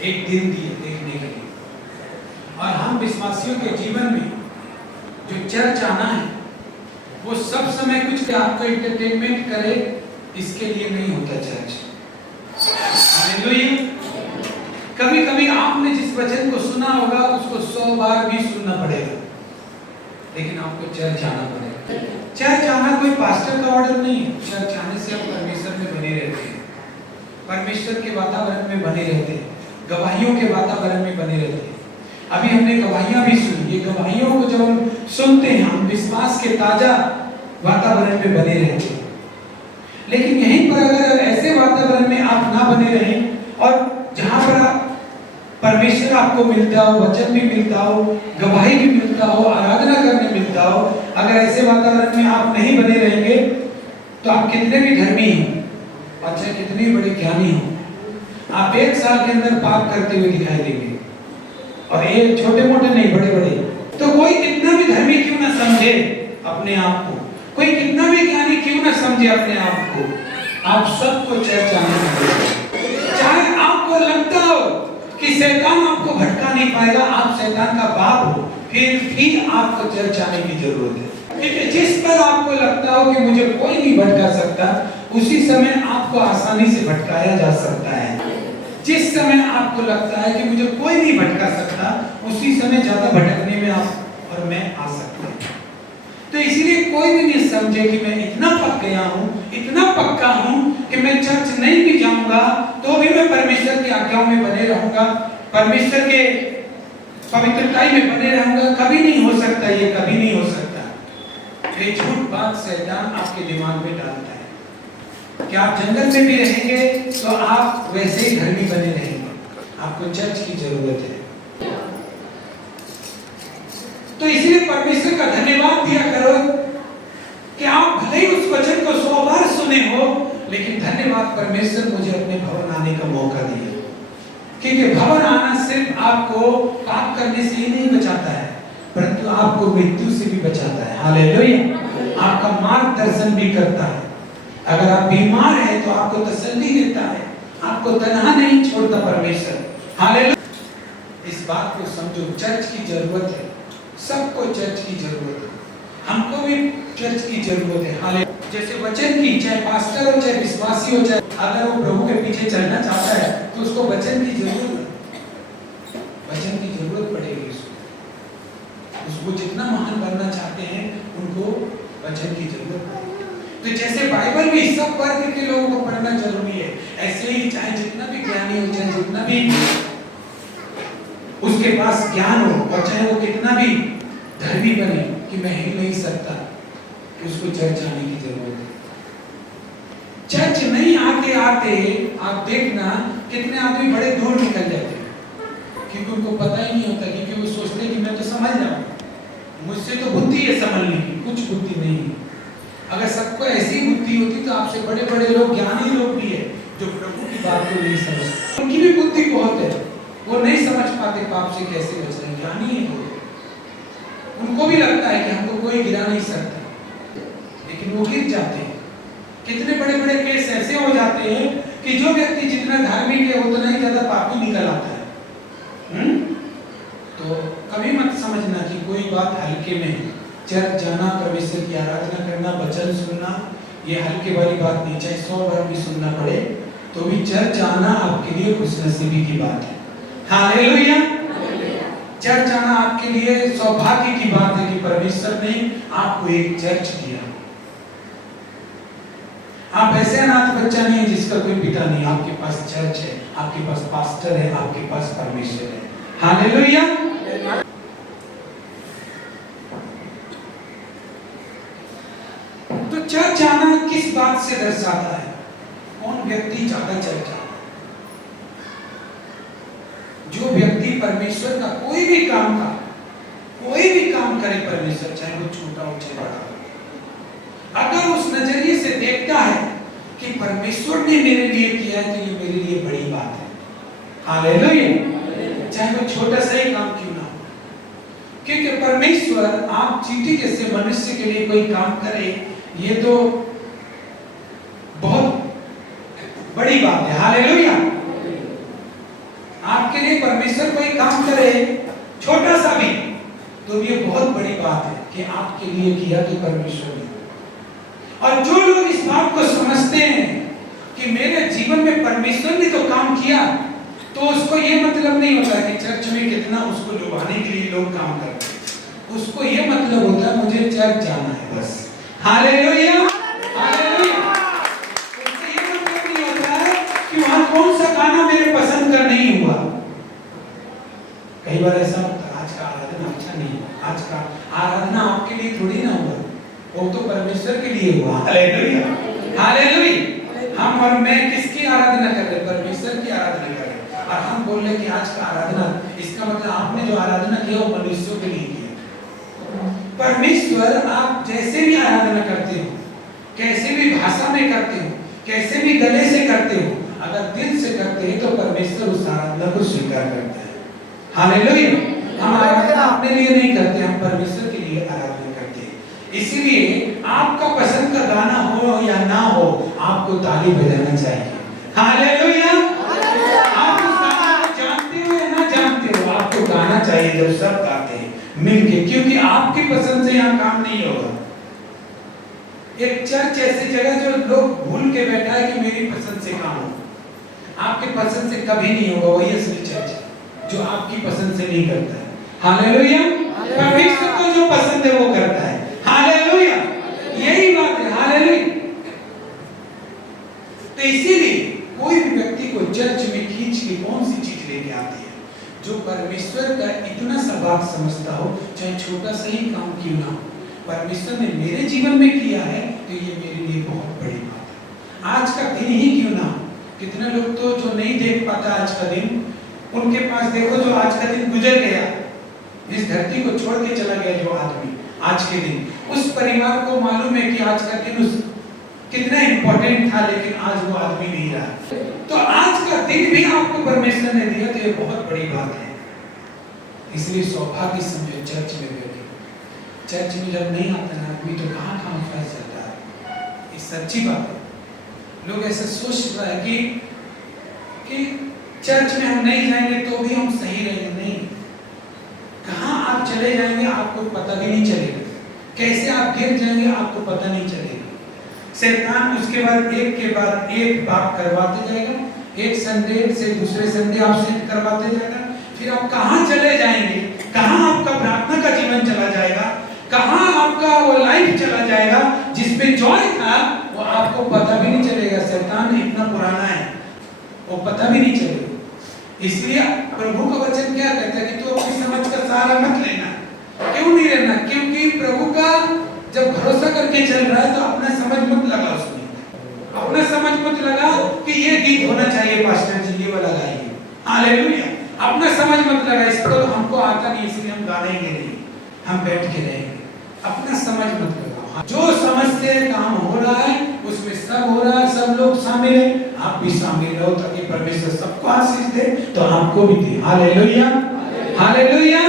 एक दिन दिए देखने के लिए। और हम विश्वासियों के जीवन में जो चर्च आना है वो सब समय कुछ आपको एंटरटेनमेंट करे इसके लिए नहीं होता चर्च। हालेलुया। कभी कभी आपने जिस वचन को सुना होगा उसको 100 बार भी सुनना पड़ेगा, लेकिन आपको चर्च आना पड़ेगा। चर्च आना कोई पास्टर का ऑर्डर नहीं है। चर्च आने से आप परमेश्वर में बने रहते हैं, परमेश्वर के वातावरण में बने रहते हैं, गवाहियों के वातावरण में बने रहते हैं। अभी हमने गवाहियां भी सुनी। ये गवाहियों को जब हम सुनते हैं हम विश्वास के ताजा वातावरण में बने रहते हैं। लेकिन यहीं पर अगर ऐसे वातावरण में आप ना बने रहें और जहां पर परमेश्वर आपको मिलता हो, वचन भी मिलता हो, गवाही भी मिलता हो, आराधना करने मिलता हो, अगर ऐसे वातावरण में आप नहीं बने रहेंगे तो आप कितने भी धर्मी हो और चाहे कितने बड़े ज्ञानी हो, आप 1 साल के अंदर पाप करते हुए दिखाई देंगे। और ये छोटे मोटे नहीं, बड़े बड़े। तो कोई कितना भी धर्मी क्यों ना समझे अपने आप को, कोई कितना भी ज्ञानी क्यों ना समझे अपने आप को, आप सबको चर्च आने चाहिए। चाहे आपको लगता हो कि शैतान आपको भटका नहीं पाएगा, आप शैतान का बाप हो, फिर भी आपको चर्च आने की जरूरत है। क्योंकि जिस पर आपको लगता हो कि मुझे कोई नहीं भटका सकता, उसी समय आपको आसानी से भटकाया जा सकता है। जिस समय आपको लगता है कि मुझे कोई नहीं भटका सकता, उसी समय ज्यादा भटकने में आप और मैं आ सकता हूं। तो इसीलिए कोई भी नहीं समझे कि मैं इतना पक गया हूं, इतना पक्का हूं कि मैं चर्च नहीं भी जाऊंगा तो भी मैं परमेश्वर की आज्ञाओं में बने रहूंगा, परमेश्वर के पवित्रताई में बने रहूंगा। कभी नहीं हो सकता, ये कभी नहीं हो सकता। ये झूठ बात शैतान आपके दिमाग में डालता है कि आप जंगल में भी रहेंगे तो आप वैसे ही धर्मी बने रहेंगे। आपको चर्च की जरूरत है। तो इसलिए परमेश्वर का धन्यवाद दिया करो कि आप भले ही उस वचन को 100 बार सुने हो, लेकिन धन्यवाद परमेश्वर मुझे अपने भवन आने का मौका दिया। क्योंकि भवन आना सिर्फ आपको पाप करने से ही नहीं बचाता है, परंतु आपको मृत्यु से भी बचाता है। हालेलुया। आपका मार्गदर्शन भी करता है। अगर आप बीमार हैं तो आपको तसल्ली देता है, आपको तन्हा नहीं छोड़ता परमेश्वर। हालेलुया। इस बात को समझो, चर्च की जरूरत है, सबको चर्च की जरूरत है, हमको भी चर्च की जरूरत है। हालेलुया। जैसे वचन की, चाहे पास्टर हो चाहे विश्वासी हो, चाहे अगर वो प्रभु के पीछे चलना चाहता है तो उसको वचन की जरूरत है, वचन की जरूरत पड़ेगी उसको जितना महान बनना चाहते हैं उनको वचन की जरूरत है। तो जैसे बाइबल भी सब वर्ग के लोगों को पढ़ना जरूरी है, ऐसे ही चाहे जितना भी ज्ञानी हो, चाहे जितना भी उसके पास ज्ञान हो, और चाहे वो कितना भी धर्मी बने कि मैं हिल नहीं सकता, उसको चर्च आने की जरूरत है। चर्च नहीं आते आते आप देखना कितने आदमी बड़े दूर निकल जाते हैं, क्योंकि उनको पता ही नहीं होता, क्योंकि वो सोचते हैं कि मैं तो समझ जाऊंगा, मुझसे तो बुद्धि है समझने की, कुछ बुद्धि नहीं है। अगर सबको ऐसी बुद्धि होती तो आपसे बड़े बड़े लोग, ज्ञानी लोग भी है जो प्रभु की बात को नहीं समझते, उनकी भी बुद्धि बहुत है, वो नहीं समझ पाते पाप से कैसे बचना। ज्ञानी है वो, उनको भी लगता है कि हमको कोई गिरा नहीं सकता, लेकिन वो गिर जाते हैं। कितने बड़े बड़े केस ऐसे हो जाते हैं कि जो व्यक्ति जितना धार्मिक है उतना ही ज्यादा पापी निकल आता है। तो कभी मत समझना कि कोई बात हल्के में है। चर्च जाना, परमेश्वर की आराधना करना, वचन सुनना, ये हल्के वाली बात नहीं। चाहे 100 बार भी सुनना पड़े तो भी चर्च आना आपके लिए खुशनसीबी की बात है। हालेलुया। चर्च आना आपके लिए सौभाग्य की बात है कि परमेश्वर ने आपको एक चर्च दिया। आप ऐसे अनाथ बच्चा नहीं है जिसका कोई पिता नहीं, आपके पास चर्च है, आपके पास पास्टर है, आपके पास परमेश्वर है। हालेलुया। तो चर्च आना किस बात से दर्शाता है? कौन व्यक्ति ज्यादा चर्च आता है? जो व्यक्ति परमेश्वर का कोई भी काम करे परमेश्वर, चाहे वो छोटा हो चाहे बड़ा हो, अगर उस नजरिए से देखता है कि परमेश्वर ने मेरे लिए किया है तो ये मेरे लिए बड़ी बात है। हालेलुया। चाहे वो छोटा सा ही काम क्यों ना हो, क्योंकि परमेश्वर आप चींटी जैसे मनुष्य के लिए कोई काम करे, ये तो बहुत बड़ी बात है। हालेलुया। आपके करे छोटा सा भी, तो ये बहुत बड़ी बात है कि आपके लिए किया कि परमेश्वर ने। और जो लोग इस बात को समझते हैं कि मेरे जीवन में परमेश्वर ने तो काम किया, तो उसको ये मतलब नहीं होता कि चर्च में कितना उसको लुभाने के लिए लोग काम करते हैं। उसको ये मतलब होता है मुझे चर्च जाना है बस। Hallelujah, hallelujah. उसको ये मतलब नहीं होता है कि वहां कौन सा गाना मेरे पसंद का नहीं हुआ। कई बार ऐसा होता है आज का आराधना अच्छा नहीं हुआ, आज का आराधना आपके लिए थोड़ी ना हुआ, वो तो परमेश्वर के लिए हुआ। Hallelujah, hallelujah. हम और मैं किसकी आराधना कर रहे? परमेश्वर की आराधना कर रहे। और हम बोल रहे कि आज का आराधना, इसका मतलब आपने जो आराधना किया वो मनुष्यों के लिए किया। परमेश्वर आप जैसे भी आराधना करते हो, कैसे भी भाषा में करते हो, कैसे भी गले से करते हो, अगर दिल से करते हैं तो परमेश्वर उस आराधना को स्वीकार करता है। हालेलुया। हम आराधना अपने लिए नहीं करते, हम परमेश्वर के लिए आराधना करते हैं। इसीलिए आपका पसंद का गाना हो या ना हो, आपको ताली बजाना चाहिए। हालेलुया। आप उस गाना को जानते हो या ना जानते हो, आपको गाना चाहिए जब सब गाते हैं मिलके, क्योंकि आपकी पसंद से यहाँ काम नहीं होगा। एक चर्च ऐसी जगह जो लोग भूल के बैठा है कि मेरी पसंद से काम हो, आपके पसंद से कभी नहीं होगा। वही असली चर्च है जो आपकी पसंद से नहीं करता है। हालेलुया। परमेश्वर को जो पसंद है वो करता है। हालेलुया, यही बात है। हालेलुया। तो इसीलिए कोई भी व्यक्ति को चर्च में खींच के कौन सी चीज लेके आती है, जो परमेश्वर का इतना सा बात समझता हो, चाहे छोटा सा ही काम क्यों ना हो, परमेश्वर ने मेरे जीवन में किया है तो ये मेरे लिए बहुत बड़ी बात है। आज का दिन ही क्यों ना हो, कितने लोग तो जो नहीं देख पाता आज का दिन, उनके पास देखो जो आज का दिन गुजर गया, इस धरती को छोड़ के चला गया जो आदमी आज के दिन, उस परिवार को मालूम है कि आज का दिन उस कितना इंपॉर्टेंट था, लेकिन आज वो आदमी नहीं रहा। तो आज का दिन भी आपको परमेश्वर ने दिया, तो ये बहुत बड़ी बात है। इसलिए सौभाग्य समझो चर्च में बैठे। चर्च में जब नहीं आता ना आदमी तो कहाँ कहाँ फंस जाता है। ये सच्ची बात है। लोग ऐसा सोच रहा है कि चर्च में हम नहीं जाएंगे तो भी हम सही रहेंगे। नहीं, कहाँ आप चले जाएंगे आपको पता भी नहीं चलेगा, कैसे आप गिर जाएंगे आपको पता नहीं चलेगा। शैतान उसके बाद एक बात करवाते जाएगा, एक संडे से दूसरे संडे आपसे करवाते जाएगा, फिर आप कहाँ चले जाएंगे, कहाँ आपका प्रार्थना का जीवन चला जाएगा, कहाँ आपका वो लाइफ चला जाएगा जिसमें जॉय था, वो आपको पता भी नहीं चलेगा। शैतान इतना पुराना है, वो पता भी नहीं चलेगा। इसलिए प्रभु का वचन क्या कहता है कि तू अपनी समझ का सहारा मत लेना। क्यों नहीं लेना? क्योंकि प्रभु का जब भरोसा करके चल रहा है तो अपना समझ मत लगा उसमें, अपना समझ मत लगा कि ये गीत होना चाहिए पास्टर जी, ये वाला गाइए। हालेलुया। अपना समझ मत लगा, इसको तो हमको आता नहीं इसलिए हम गाएंगे नहीं, हम बैठ के रहेंगे। अपना समझ मत लगा, जो समझ से काम हो रहा है उसमें सब हो रहा है, सब लोग शामिल है, आप भी शामिल रहो ताकि परमेश्वर सबको आशीष दे तो आपको भी दे। Hallelujah, hallelujah.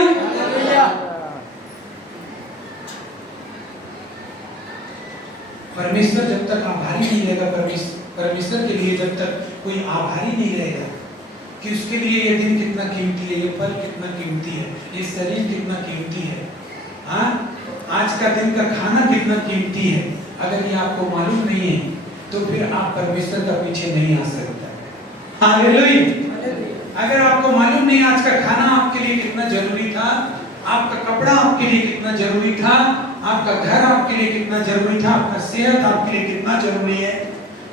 परमेश्वर जब तक आभारी नहीं रहेगा, परमेश्वर के लिए जब तक कोई आभारी नहीं रहेगा कि उसके लिए ये दिन कितना कीमती है, ये पल कितना कीमती है, ये शरीर कितना कीमती है, हाँ, आज का दिन का खाना कितना कीमती है, अगर ये आपको मालूम नहीं है तो फिर आप परमेश्वर का पीछे नहीं आ सकता। हालेलुया। अगर आपको मालूम नहीं आज का खाना आपके लिए कितना जरूरी था, आपका कपड़ा आपके लिए कितना जरूरी था, आपका घर आपके लिए कितना जरूरी था, आपका सेहत आपके लिए कितना जरूरी है,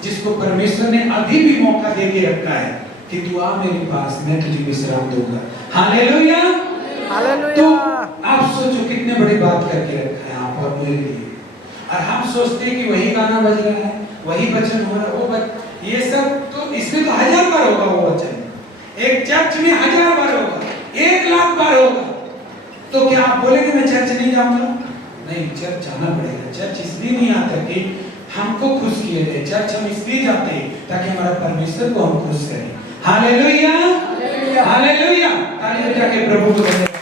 जिसको परमेश्वर ने अभी भी मौका दे के रखा है कि तू आ मेरे पास, मैं तुझे विश्राम दूंगा। Hallelujah, hallelujah. तो आप सोचो कितने बड़ी बात करके रखा है आप और मेरे लिए, और हम सोचते हैं कि वही गाना बज रहा है, वही वचन हो रहा है, ये सब तो इसमें तो 1000 बार होगा वो वचन, एक चर्च में 1000 बार होगा, 1,00,000 बार होगा, तो क्या आप बोलेंगे मैं चर्च नहीं जाऊंगा? नहीं, चर्च जाना पड़ेगा। चर्च इसलिए नहीं आता कि हमको खुश किए थे, चर्च हम इसलिए जाते हैं ताकि हमारा परमेश्वर को हम खुश करें। Hallelujah, hallelujah. ताली बजा के प्रभु को धन्यवाद।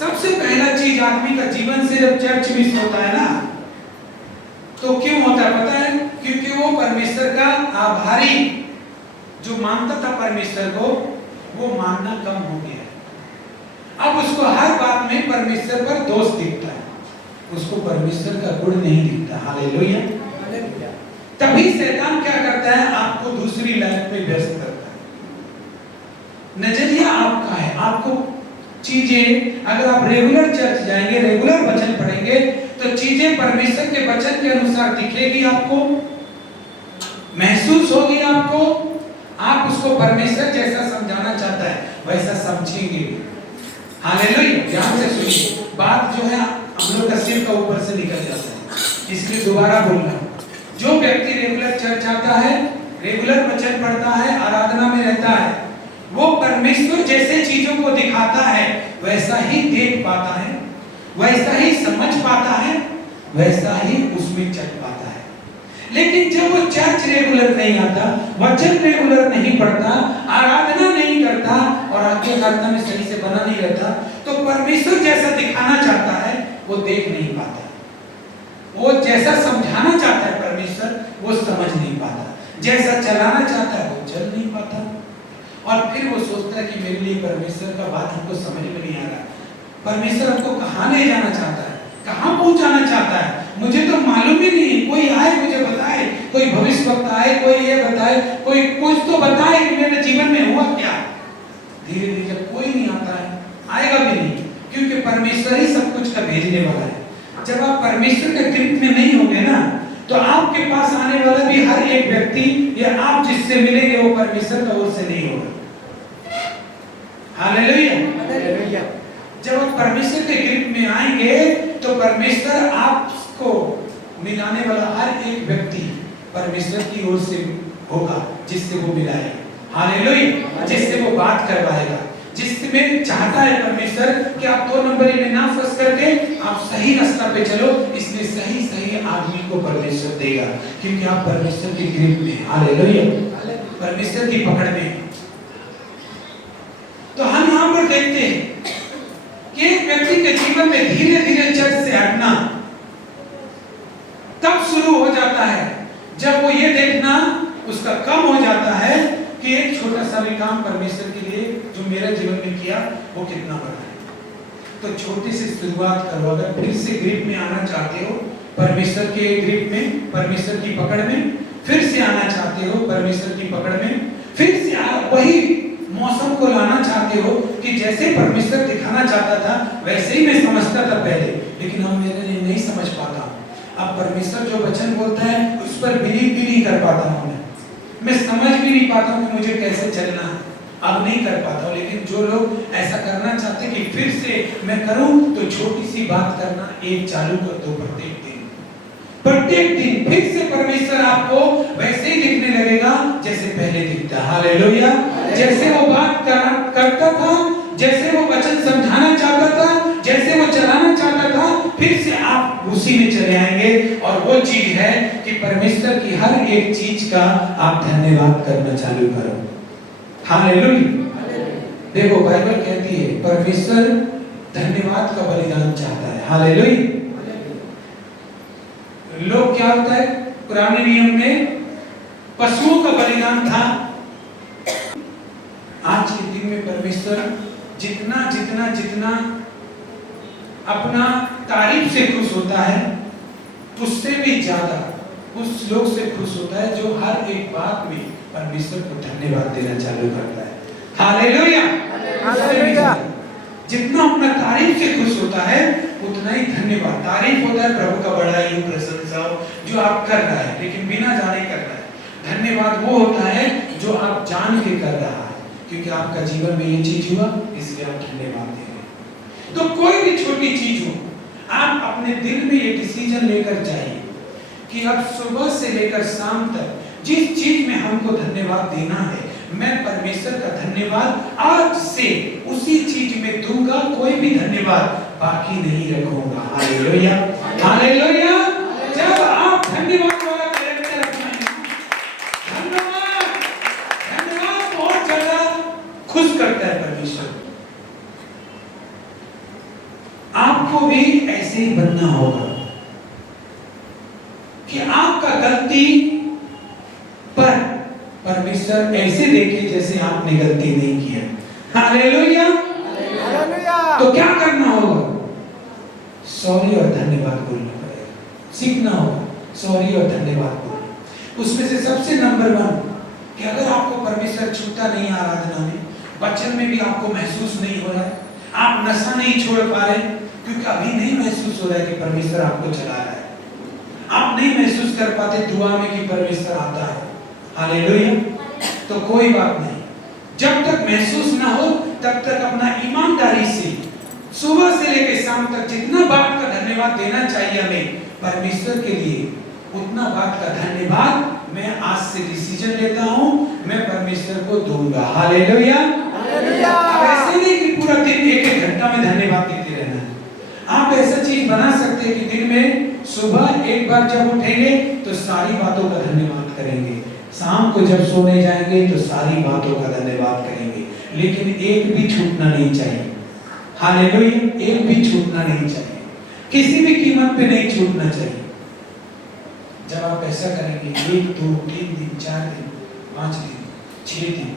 सबसे पहला चीज आदमी का जीवन से जब चर्च मिस होता है ना, तो क्यों होता है पता है? क्योंकि वो परमेश्वर का आभारी जो जो मानता था परमेश्वर को, वो मानना कम हो गया। अब उसको हर बात में परमेश्वर पर दोष दिखता है, उसको परमेश्वर का गुण नहीं दिखता। हालेलुया। तभी शैतान क्या करता है, आपको दूसरी लाइफ में व्यस्त करता है। नजरिया आपका है, आपको चीजें, अगर आप रेगुलर चर्च जाएंगे, रेगुलर वचन पढ़ेंगे, तो चीजें परमेश्वर के वचन के अनुसार दिखेगी, आपको महसूस होगी, आपको, आप उसको परमेश्वर जैसा समझाना चाहता है वैसा समझेंगे। हालेलुया। ध्यान से सुनिए, बात जो है हम लोग का सिर का ऊपर से निकल जाता है, इसलिए दोबारा बोल रहा हूं। जो व्यक्ति रेगुलर चर्च आता है, रेगुलर वचन पढ़ता है, आराधना में रहता है, वो परमेश्वर जैसे चीजों को दिखाता है वैसा ही देख पाता है, वैसा ही समझ पाता है, वैसा ही उसमें चल पाता है। लेकिन जब वो चर्च रेगुलर नहीं आता, वचन रेगुलर नहीं पढ़ता, आराधना नहीं करता और आज्ञा कारिता में सही से बना नहीं रहता, तो परमेश्वर जैसा दिखाना चाहता है वो देख नहीं पाता, वो जैसा समझाना चाहता है परमेश्वर वो समझ नहीं पाता, जैसा चलाना चाहता है वो चल नहीं पाता। और फिर वो सोचता है कि मेरे लिए परमेश्वर का बात हमको समझ में नहीं आ रहा, परमेश्वर हमको कहाँ ले जाना चाहता है, कहाँ पहुंचाना चाहता है, मुझे तो मालूम ही नहीं। कोई आए मुझे बताए, कोई भविष्यवक्ता आए, कोई ये बताए, कोई कुछ तो बताए कि मेरे जीवन में हुआ क्या। धीरे धीरे कोई नहीं आता है, आएगा भी नहीं, क्योंकि परमेश्वर ही सब कुछ का भेजने वाला है। जब आप परमेश्वर के ग्रिप में नहीं होंगे ना, तो आपके पास आने वाला भी हर एक व्यक्ति या आप जिससे मिलेंगे वो परमेश्वर का ओर से नहीं होगा। हालेलुया। जब आप परमेश्वर के ग्रिप में आएंगे तो परमेश्वर आपको मिलाने वाला हर एक व्यक्ति परमेश्वर की ओर से होगा, जिससे वो मिलाएगा। हालेलुया। जिससे वो बात करवाएगा, जिसमें चाहता है परमेश्वर कि आप दो नंबरी में ना फंस करके आप सही रास्ता पे चलो, इसलिए सही सही आदमी को परमेश्वर देगा, क्योंकि आप परमेश्वर की ग्रिप में। हालेलुया। परमेश्वर की पकड़ में। तो हम यहाँ पर देखते हैं कि एक व्यक्ति के जीवन में धीरे धीरे चर्च से हटना तब शुरू हो जाता है जब वो ये देखना उसका कम हो जाता है कि एक छोटा सा भी काम परमेश्वर के लिए जो मेरा जीवन में किया वो कितना बड़ा है। तो छोटी सी शुरुआत करो। अगर फिर से ग्रिप में आना चाहते हो, परमेश्वर के ग्रिप में, परमेश्वर की पकड़ में फिर से आना चाहते हो, परमेश्वर की पकड़ में फिर से वही मौसम को लाना चाहते हो कि जैसे परमेश्वर दिखाना चाहता था वैसे ही मैं समझता था पहले, लेकिन हम मेरे नहीं समझ पाता हूँ। अब परमेश्वर जो वचन बोलता है उस पर बिलीव भी नहीं कर पाता हूँ, मैं समझ भी नहीं पाता हूँ कि मुझे कैसे चलना है, अब नहीं कर पाता हूँ। लेकिन जो लोग ऐसा करना चाहते कि फिर से मैं करूँ, तो छोटी सी बात करना, एक चालू कर दो प्रत्येक दिन फिर से परमेश्वर आपको वैसे ही दिखने लगेगा जैसे पहले दिखता। हालेलुया। जैसे वो बात करता था, जैसे वो वचन समझाना चाहता था, जैसे वो चलाना चाहता था, फिर से आप उसी में चले आएंगे। और वो चीज है कि परमेश्वर की हर एक चीज का आप धन्यवाद करना चालू करो। हालेलुया। देखो बाइबल कहती है परमेश्वर धन्यवाद का बलिदान चाहता है। हालेलुया। लोग क्या होता है, पुराने नियम में पशुओं का बलिदान था। आज के दिन में परमेश्वर जितना जितना जितना अपना तारीफ से खुश होता है, उससे भी ज्यादा उस लोग से खुश होता है जो हर एक बात में परमेश्वर को धन्यवाद देना चालू करता है। हालेलुया। हालेलुया। जितना अपना तारीफ से खुश होता है उतना ही धन्यवाद। तारीफ होता है प्रभु का बड़ाई हो, प्रशंसा हो जो आप कर रहा है, लेकिन बिना जाने कर रहा है। धन्यवाद वो होता है जो आप जान के कर रहा है, क्योंकि आपका जीवन में ये चीज हुआ इसलिए आप धन्यवाद दे रहे हैं। तो कोई भी छोटी चीज हो, आप अपने दिल में ये डिसीजन लेकर जाइए कि अब सुबह से लेकर शाम तक जिस चीज में हमको धन्यवाद देना है, मैं परमेश्वर का धन्यवाद आज से उसी चीज में दूंगा, कोई भी धन्यवाद बाकी नहीं रखूंगा। हालेलुया। हालेलुया। जब आप धन्यवाद वाला कैरेक्टर अपनाएंगे, धन्यवाद बहुत ज्यादा खुश करता है परमेश्वर। आपको भी ऐसे ही बनना होगा कि आपका गलती पर परमेश्वर ऐसे देखे जैसे आपने गलती नहीं किया। हालेलुया। तो क्या करना होगा? सॉरी और धन्यवाद बोलना पड़ेगा, सीखना होगा सॉरी और धन्यवाद बोलना। उसमें से सबसे नंबर 1 कि अगर आपको परमेश्वर छूता नहीं आराधना में, वचन में भी आपको महसूस नहीं हो रहा है, आप नशा नहीं छोड़ पा रहे क्योंकि अभी नहीं महसूस हो रहा है कि परमेश्वर आपको चला रहा है, आप नहीं महसूस कर पाते दुआ में कि परमेश्वर आता है। हालेलुया। तो कोई बात नहीं, जब तक महसूस ना हो तब तक अपना ईमानदारी से सुबह से लेकर शाम तक जितना बात का धन्यवाद देना चाहिए हमें परमेश्वर के लिए, उतना बात का धन्यवाद मैं आज से डिसीजन लेता हूं, मैं परमेश्वर को दूंगा। हालेलुया। अब ऐसे नहीं कि पूरा दिन एक घंटा में धन्यवाद देते रहना है। आप ऐसा चीज बना सकते हैं कि दिन में सुबह एक बार जब उठेंगे तो सारी बातों का धन्यवाद करेंगे, शाम को जब सोने जाएंगे तो सारी बातों का धन्यवाद करेंगे, लेकिन एक भी छूटना नहीं चाहिए। हालेलुया। एक भी छूटना नहीं चाहिए, किसी भी कीमत पे नहीं छूटना चाहिए। जब आप ऐसा करेंगे 1 2 3 दिन 4 दिन 5 दिन 6 दिन,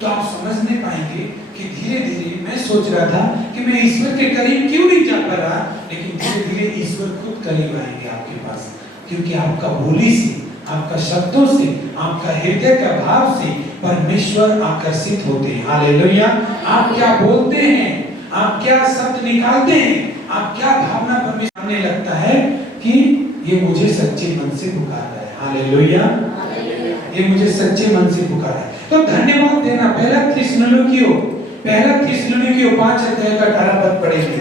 तो आप समझ नहीं पाएंगे कि धीरे धीरे मैं सोच रहा था कि मैं ईश्वर के करीब क्यों नहीं जा पा रहा, लेकिन धीरे धीरे ईश्वर खुद करीब आएंगे आपके पास, क्योंकि आपका बोली से, आपका शब्दों से, आपका हृदय का भाव से परमेश्वर आकर्षित होते हैं। हालेलुया। आप क्या बोलते हैं, आप क्या शब्द निकालते हैं, आप क्या भावना परमेश्वर सामने लगता है कि ये मुझे सच्चे मन से पुकार रहा है। हालेलुया। ये मुझे सच्चे मन से पुकार है। तो धन्यवाद देना। पहला थिस्सलुनीकियों 5 अध्याय का 18 पद पढ़ेंगे।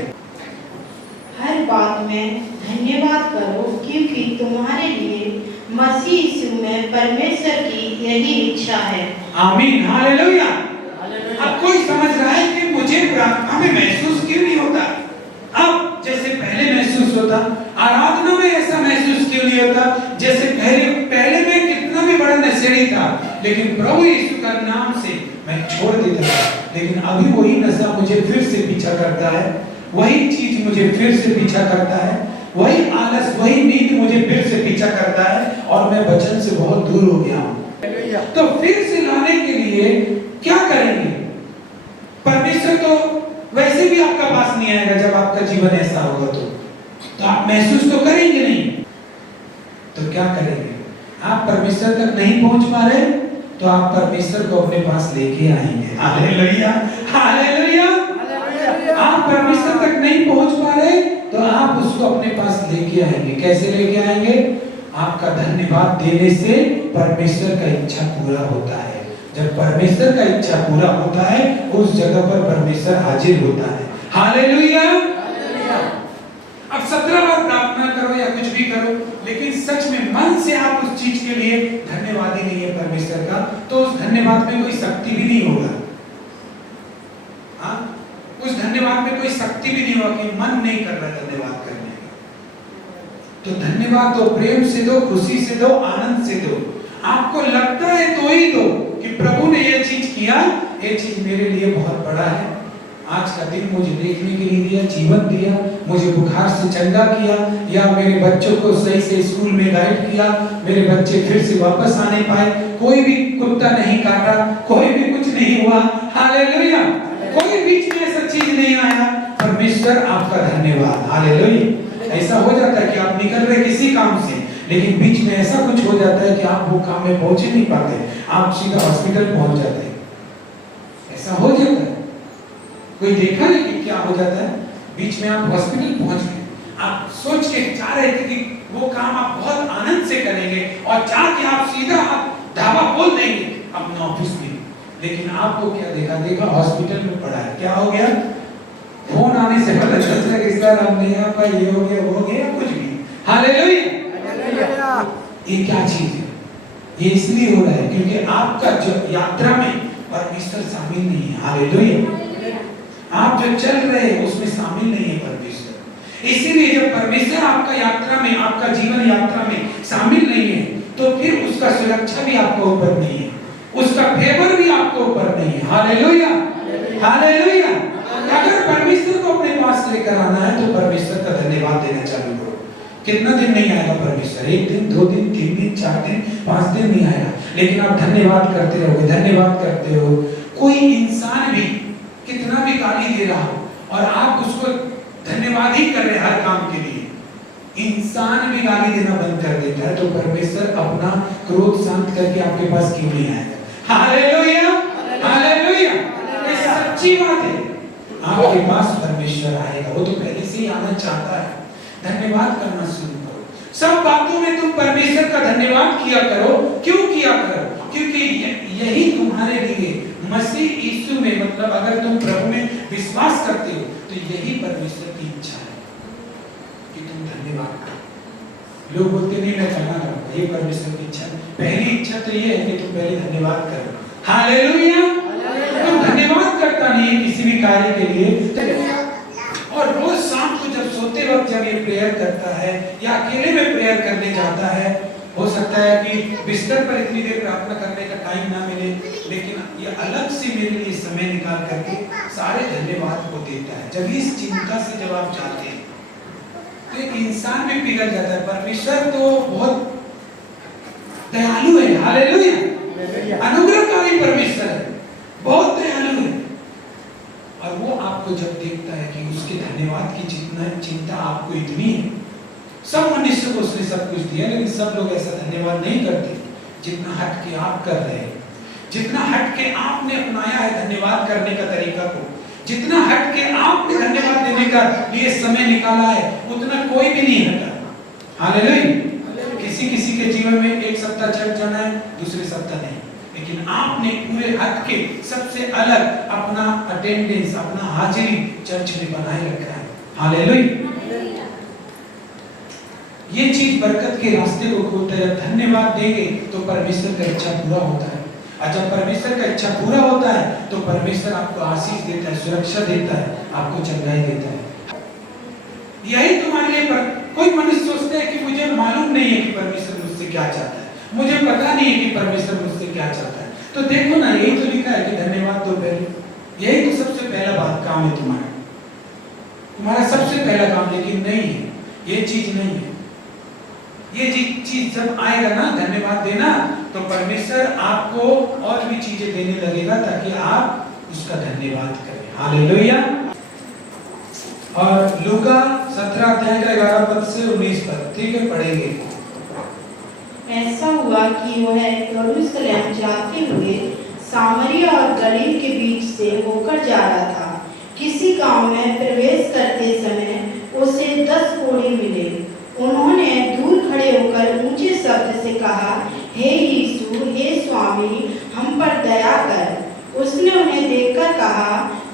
हर बात में धन्यवाद करो, क्योंकि तुम्हारे लिए मसीह यीशु में परमेश्वर की यही इच्छा है। आमीन। हालेलुया। अब कोई समझ रहा है कि मुझे प्रार्थना में महसूस क्यों नहीं होता? अब जैसे पहले महसूस होता, आराधना में ऐसा महसूस क्यों नहीं होता जैसे पहले मैं कितना भी बड़ा नशेड़ी था, लेकिन प्रभु यीशु का नाम से मैं छोड़ देता था, लेकिन अभी वही नशा मुझे फिर से पीछा करता है, वही चीज मुझे फिर से पीछा करता है, वही आलस, वही नींद मुझे फिर से पीछा करता है, और मैं वचन से बहुत दूर हो गया हूँ। तो फिर से लाने के लिए क्या करेंगे? परमेश्वर तो वैसे भी आपका पास नहीं आएगा जब आपका जीवन ऐसा होगा, तो आप महसूस तो करेंगे नहीं, तो क्या करेंगे? आप परमेश्वर तक नहीं पहुंच पा रहे तो आप परमेश्वर को अपने पास लेके आएंगे। हालेलुया। हालेलुया। आप परमेश्वर तक नहीं पहुंच पा रहे तो आप उसको अपने पास लेके आएंगे। कैसे लेके आएंगे? आपका धन्यवाद देने से परमेश्वर का इच्छा पूरा होता है। जब परमेश्वर का इच्छा पूरा होता है उस जगह पर परमेश्वर हाजिर होता है। हालेलुया। अब 17 बार प्रार्थना करो या कुछ भी करो, लेकिन सच में मन से आप उस चीज के लिए धन्यवादी नहीं है परमेश्वर का, तो उस धन्यवाद में कोई शक्ति भी नहीं होगा। हाँ, उस धन्यवाद में कोई शक्ति भी नहीं होगा कि मन नहीं कर रहा धन्यवाद करने का। तो धन्यवाद दो, प्रेम से दो, खुशी से दो, आनंद से दो। आपको लगता है तो ही दो कि प्रभु ने ये चीज किया, ये चीज मेरे लिए बहुत बड़ा है, आज का दिन मुझे देखने के लिए दिया, जीवन दिया, मुझे बुखार से चंगा किया, या मेरे बच्चों को सही से स्कूल में गाइड किया, मेरे बच्चे फिर से वापस आने पाए, कोई भी कुत्ता नहीं काटा, कोई भी कुछ नहीं हुआ। हालेलुया। कोई बीच में ऐसा चीज नहीं आया। परमेश्वर आपका धन्यवाद। हालेलुया। ऐसा हो जाता है कि आप निकल रहे किसी काम से, लेकिन बीच में ऐसा कुछ हो जाता है कि आप वो काम में पहुंच ही नहीं पाते, आप सीधा हॉस्पिटल पहुंच जाते हैं। ऐसा हो जाता है। कोई देखा नहीं कि क्या हो जाता है? बीच में आप हॉस्पिटल पहुंच गए, आप सोच के जा रहे थे कि वो काम आप बहुत आनंद से करेंगे और जाके आप सीधा धावा बोल देंगे अपने ऑफिस में, लेकिन आपको क्या देखा हॉस्पिटल में पड़ा है। क्या हो गया? फोन आने से पता चलता है कि सर हम नहीं आ पाए, ये हो गया, वो हो गया, कुछ भी। हालेलुया। ये क्या चीज है? ये इसलिए हो रहा है क्योंकि आपका जो यात्रा में परमेश्वर शामिल नहीं है। हालेलुया। आप जो चल रहे हैं उसमें शामिल नहीं है परमेश्वर। इसीलिए जब परमेश्वर आपका यात्रा में, आपका जीवन यात्रा में शामिल नहीं है, तो फिर उसका सुरक्षा भी आपको ऊपर नहीं है, उसका फेवर भी आपको ऊपर नहीं है। हालेलुया। हालेलुया। अगर परमेश्वर को अपने पास लेकर आना है तो परमेश्वर का धन्यवाद देना चालू करो। कितना दिन नहीं आएगा परमेश्वर? 1 दिन, 2 दिन, 3 दिन, 4 दिन, 5 दिन नहीं आएगा, लेकिन आप धन्यवाद करते रहोगे, धन्यवाद करते हो। कोई इंसान भी कितना भी गाली दे रहा हो और आप उसको धन्यवाद ही कर रहे हैं हर काम के लिए, इंसान भी गाली देना बंद कर देता है, तो परमेश्वर अपना क्रोध शांत करके आपके पास क्यों नहीं आएगा? हालेलुया, हालेलुया, ये सच्ची बात है। आपके पास परमेश्वर आएगा, वो तो पहले से ही आना चाहता है। धन्यवाद करना शुरू करो, सब बातों में तुम परमेश्वर का धन्यवाद किया करो। क्यों किया करो? क्योंकि यही तुम्हारे लिए मसीह यीशु में, मतलब अगर तुम प्रभु में विश्वास करते हो तो यही परमेश्वर की इच्छा है कि तुम धन्यवाद करो। लोग बोलते नहीं मैं करना चाहूंगा, ये परमेश्वर की इच्छा है। पहली इच्छा तो ये है कि तुम पहले धन्यवाद करो। हालेलुया, तुम धन्यवाद करता नहीं है किसी भी कार्य के लिए। और रोज शाम को जब सोते वक्त जब ये प्रेयर करता है या अकेले में प्रेयर करने जाता है, हो सकता है कि बिस्तर पर इतनी देर प्रार्थना करने का टाइम ना मिले, लेकिन ये अलग से मेरे लिए समय निकाल करके सारे धन्यवाद को देता है। जब इस चिंता से जब आप जाते हैं तो एक इंसान भी पिघल जाता है। परमेश्वर तो बहुत दयालु है, हालेलुया, अनुग्रहकारी परमेश्वर है, बहुत दयालु है। और वो आपको जब देखता है कि उसके धन्यवाद की जितना चिंता आपको इतनी है, सब मनुष्य को उसने सब कुछ दिया, लेकिन सब लोग ऐसा धन्यवाद नहीं करते जितना हट के आप कर रहे हैं, जितना हट के आपने अपनाया है धन्यवाद करने का तरीका को, जितना हट के आपने धन्यवाद देने का लिए समय निकाला है, उतना कोई भी नहीं हटा। हालेलुया, किसी किसी के जीवन में एक सप्ताह चर्च जाना है, दूसरे सप्ताह नहीं, लेकिन आपने पूरे हट के सबसे अलग अपना अटेंडेंस, अपना हाजिरी चर्च में बनाए रखा है। हालेलुया, ये चीज बरकत के रास्ते को खोलता है। जब धन्यवाद देंगे तो परमेश्वर का इच्छा पूरा होता है, और जब परमेश्वर का इच्छा पूरा होता है तो परमेश्वर आपको आशीष देता है, सुरक्षा देता है, आपको चंगाई देता है। यही तुम्हारे लिए कोई मनुष्य सोचता है कि मुझे मालूम नहीं है कि परमेश्वर मुझसे क्या चाहता है, मुझे पता नहीं है कि परमेश्वर मुझसे क्या चाहता है। तो देखो ना, यही तो लिखा है कि धन्यवाद दो पहले, यही तो सबसे पहला बात काम है तुम्हारा सबसे पहला काम। लेकिन नहीं है, ये चीज नहीं है। ये चीज जब आएगा ना धन्यवाद देना, तो परमेश्वर आपको और भी चीजें देने लगेगा ताकि आप उसका धन्यवाद करें। हालेलुया। और लूका 17 अध्याय का 11 पद से 19 पद, ठीक है, पढ़ेंगे। ऐसा हुआ कि वह यरूशलेम जाते हुए सामरिया और गलील के बीच से होकर जा रहा था। किसी गांव में प्रवेश करते समय उसे 10 कोढ़ी मिले। उन्होंने दूर खड़े होकर ऊंचे शब्द से कहा, हे यीशु, हे स्वामी, हम पर दया कर। उसने उन्हें देखकर कहा,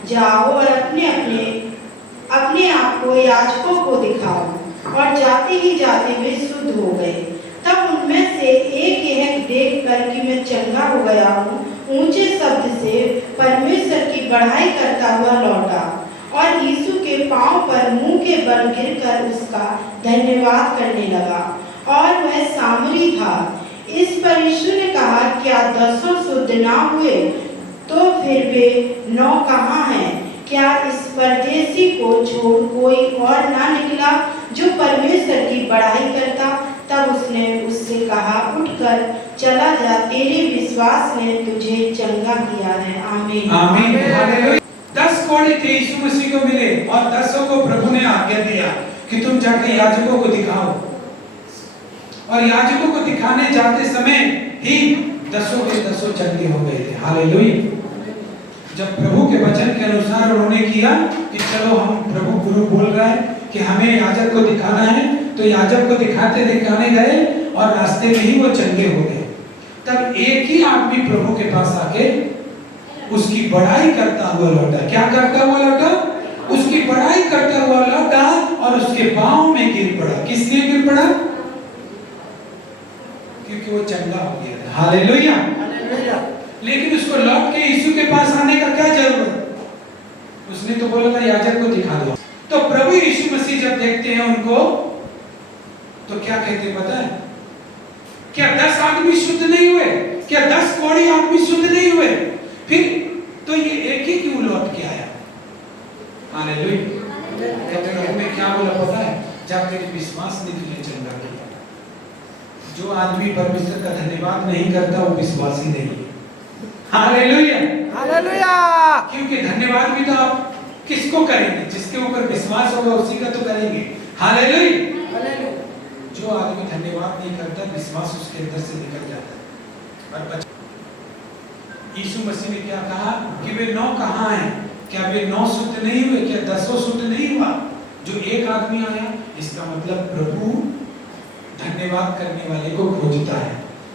जाओ और अपने आप को याजकों को दिखाओ। और जाते ही जाते वे शुद्ध हो गए। तब उनमें से एक यह देखकर कि मैं चंगा हो गया हूँ, ऊंचे शब्द से परमेश्वर की बड़ाई करता हुआ लौटा और यीशु के पांव पर मुंह के बल गिरकर उसका धन्यवाद करने लगा। और वह सामरी था। इस पर यीशु ने कहा, क्या 10 शुद्ध ना हुए? तो फिर वे 9 कहाँ हैं? क्या इस परदेसी को छोड़ कोई और ना निकला जो परमेश्वर की बड़ाई करता? तब उसने उससे कहा, उठकर चला जा, तेरे विश्वास ने तुझे चंगा किया है। आमीन, आमीन, हालेलुया। 10 कोढ़ी थे यीशु मसीह को मिले, और 10 को प्रभु ने आज्ञा दिया कि तुम जाकर याजकों को दिखाओ। और याजकों को दिखाने जाते समय ही 10 के 10 चंगे हो गए थे। हालेलुया। जब प्रभु के वचन के अनुसार उन्होंने किया कि चलो, हम प्रभु गुरु बोल रहा है कि हमें याजक को दिखाना है, तो याजक को दिखाने गए और रास्ते में ही वो चंगे हो गए। तब एक ही आदमी प्रभु के पास आके उसकी बड़ाई करता हुआ लौटा। क्या करता हुआ लौटा? उसकी बड़ाई करता हुआ लौटा और उसके पांव में गिर पड़ा। किसने गिर पड़ा? क्योंकि वो चंगा हो गया था। हालेलुया। लेकिन उसको लौट के यीशु के पास आने का क्या जरूरत? उसने तो बोला था याजक को दिखा दो। तो प्रभु यीशु मसीह जब देखते हैं उनको, तो क्या कहते पता है? क्या 10 आदमी शुद्ध नहीं हुए? क्या 10 कोढ़ी आदमी शुद्ध नहीं हुए? फिर तो ये एक ही क्यों लौट के आया? हालेलुया। प्रभु में क्या बोला पता है? जब तेरे विश्वास ने तुझे चंगा किया। जो आदमी परमेश्वर का धन्यवाद नहीं करता वो विश्वासी नहीं है। Hallelujah, hallelujah. क्योंकि धन्यवाद भी तो आप किसको करेंगे? जिसके ऊपर विश्वास होगा उसी का तो करेंगे। हालेलुया। जो आदमी धन्यवाद नहीं करता, विश्वास उसके अंदर से निकल जाता है। और यीशु मसीह ने क्या कहा कि वे 9 कहाँ हैं? क्या वे 9 शुद्ध नहीं हुए? क्या 10 शुद्ध नहीं हुआ? जो एक आदमी आया, इसका मतलब प्रभु धन्यवाद करने वाले को खोजता है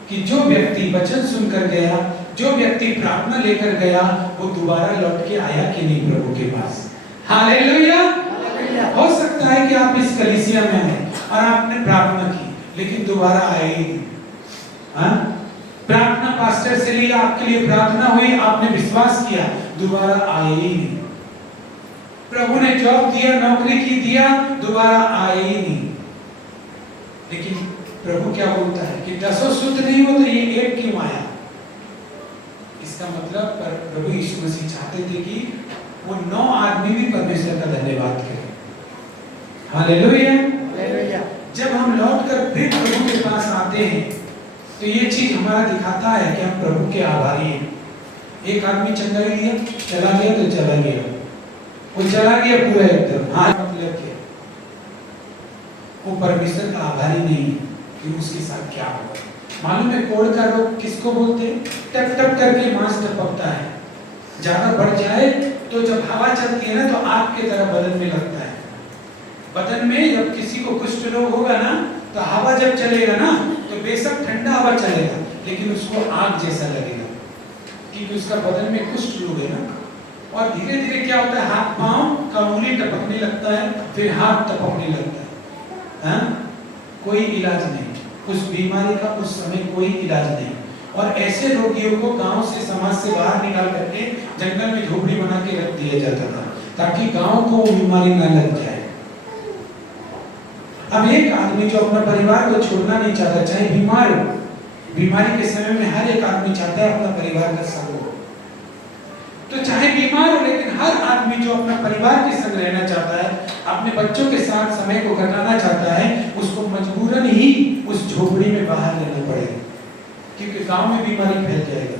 कि जो व्यक्ति वचन सुनकर गया, जो व्यक्ति प्रार्थना लेकर गया, वो दोबारा लौट के आया कि नहीं प्रभु के पास। हालेलुया। हो सकता है कि आप इस कलीसिया में हैं और आपने प्रार्थना की लेकिन दोबारा आए ही नहीं। हाँ? प्रार्थना पास्टर से ली, आपके लिए प्रार्थना हुई, आपने विश्वास किया, दोबारा आए ही नहीं। प्रभु ने जॉब दिया, नौकरी की दिया, दोबारा आए ही नहीं। लेकिन प्रभु क्या बोलता है कि 10 शुद्ध नहीं हो तो ये एक क्यों आया? इसका मतलब प्रभु यीशु मसीह चाहते थे कि वो 9 आदमी भी परमेश्वर का धन्यवाद करें। हालेलुया। जब हम लौटकर फिर प्रभु के पास आते हैं तो ये चीज हमारा दिखाता है कि हम प्रभु के आभारी हैं। एक आदमी चंगाई लिया, चला गया तो चला गया, वो चला गया पूरा एकदम। हाँ, मतलब क्या? वो परमेश्वर का आभारी नहीं है कि उसके साथ क्या हुआ। मालूम है कोढ़ का रोग किसको बोलते हैं? टप टप करके मांस टपकता है। ज्यादा बढ़ जाए तो जब हवा चलती है ना तो आग की तरह बदन में लगता है। बदन में जब किसी को कुष्ठ रोग होगा ना तो हवा जब चलेगा ना तो बेशक ठंडा हवा चलेगा लेकिन उसको आग जैसा लगेगा, क्योंकि उसका बदन में कुष्ठ रोग है ना। और धीरे धीरे क्या होता है, हाथ पांव का उंगली टपकने लगता है, फिर हाथ टपकने लगता है। हाँ? कोई इलाज नहीं उस बीमारी का, उस समय कोई इलाज नहीं। और ऐसे रोगियों को गांव से, समाज से बाहर निकाल करके जंगल में झोपड़ी बना के रख दिया जाता था ताकि गांव को वो बीमारी न लग जाए। अब एक आदमी जो अपना परिवार को छोड़ना नहीं चाहता, चाहे बीमार हो, बीमारी के समय में हर एक आदमी चाहता है अपना परिवार का संग हो, तो चाहे बीमार हो लेकिन हर आदमी जो अपना परिवार के संग रहना चाहता है, अपने बच्चों के साथ समय को कटाना चाहता है, उसको मजबूरन ही उस झोपड़ी में बाहर रहना पड़ेगा, क्योंकि गांव में बीमारी फैल जाएगा।